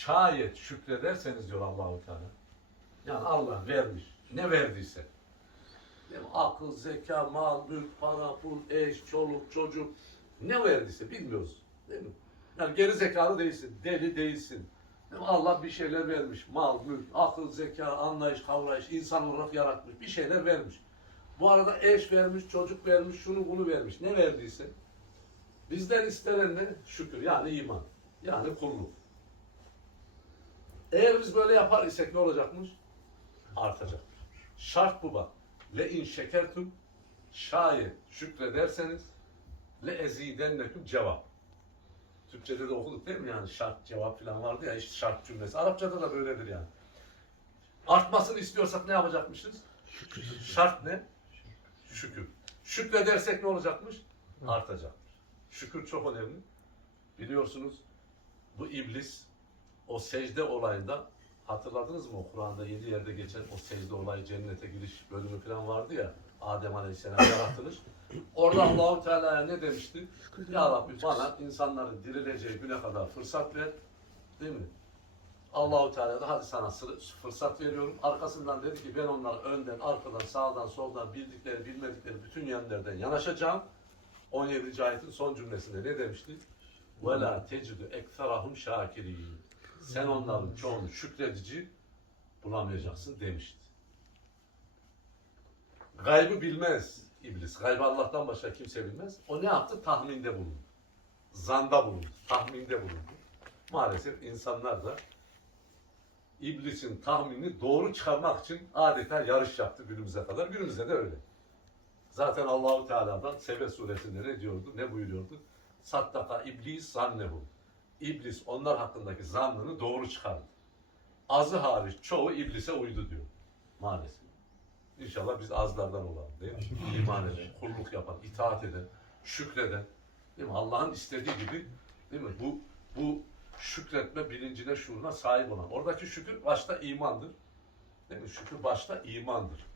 şayet şükrederseniz diyor Allahu Teala. Yani Allah vermiş. Ne verdiyse. Mi? Akıl, zeka, mal, mülk, para, pul, eş, çoluk, çocuk. Ne verdiyse bilmiyoruz. Değil mi? Yani geri zekalı değilsin. Deli değilsin. Değil? Allah bir şeyler vermiş. Mal, mülk, akıl, zeka, anlayış, kavrayış, insan olarak yaratmış. Bir şeyler vermiş. Bu arada eş vermiş, çocuk vermiş, şunu bunu vermiş. Ne verdiyse. Bizden istenen ne? Şükür yani iman. Yani kulluk. Eğer biz böyle yapar isek ne olacakmış? Artacak. Şart bu bak. Le in şekertum şayet şükrederseniz le ezidenneküm cevap. Türkçede de okuduk değil mi yani şart cevap falan vardı ya işte şart cümlesi. Arapçada da böyledir yani. Artmasını istiyorsak ne yapacakmışız? Şart ne? Şükür. Şükredersek ne olacakmış? Artacaktır. Şükür çok önemli. Biliyorsunuz bu iblis o secde olayında hatırladınız mı o Kur'an'da yedi yerde geçen o secde olayı cennete giriş bölümü falan vardı ya Adem Aleyhisselam yaratılış. Orada Allahu Teala'ya ne demişti? Ya Rabbi bana insanların dirileceği güne kadar fırsat ver. Değil mi? Allahu Teala da hadi sana sı- fırsat veriyorum. Arkasından dedi ki ben onları önden, arkadan, sağdan, soldan bildikleri, bilmedikleri bütün yönlerden yanaşacağım. 17. ayetin son cümlesinde ne demişti? وَلَا تَجِدُ اَكْثَرَهُمْ شَاكِرِينَ sen onların çoğunu şükredici bulamayacaksın demişti. Gaybı bilmez iblis. Gaybı Allah'tan başka kimse bilmez. O ne yaptı? Tahminde bulundu. Zanda bulundu. Tahminde bulundu. Maalesef insanlar da iblisin tahminini doğru çıkarmak için adeta yarış yaptı günümüze kadar. Günümüzde de öyle. Zaten Allahu Teala'dan Sebe suresinde ne diyordu? Ne buyuruyordu? Sattaka iblis zannehu. İblis onlar hakkındaki zannını doğru çıkardı. Azı hariç çoğu iblise uydu diyor. Maalesef. İnşallah biz azlardan olalım değil mi? İman eden, kulluk yapan, itaat eden, şükreden, değil mi? Allah'ın istediği gibi değil mi? Bu bu şükretme bilincine, şuuruna sahip olan. Oradaki şükür başta imandır. Değil mi? Şükür başta imandır.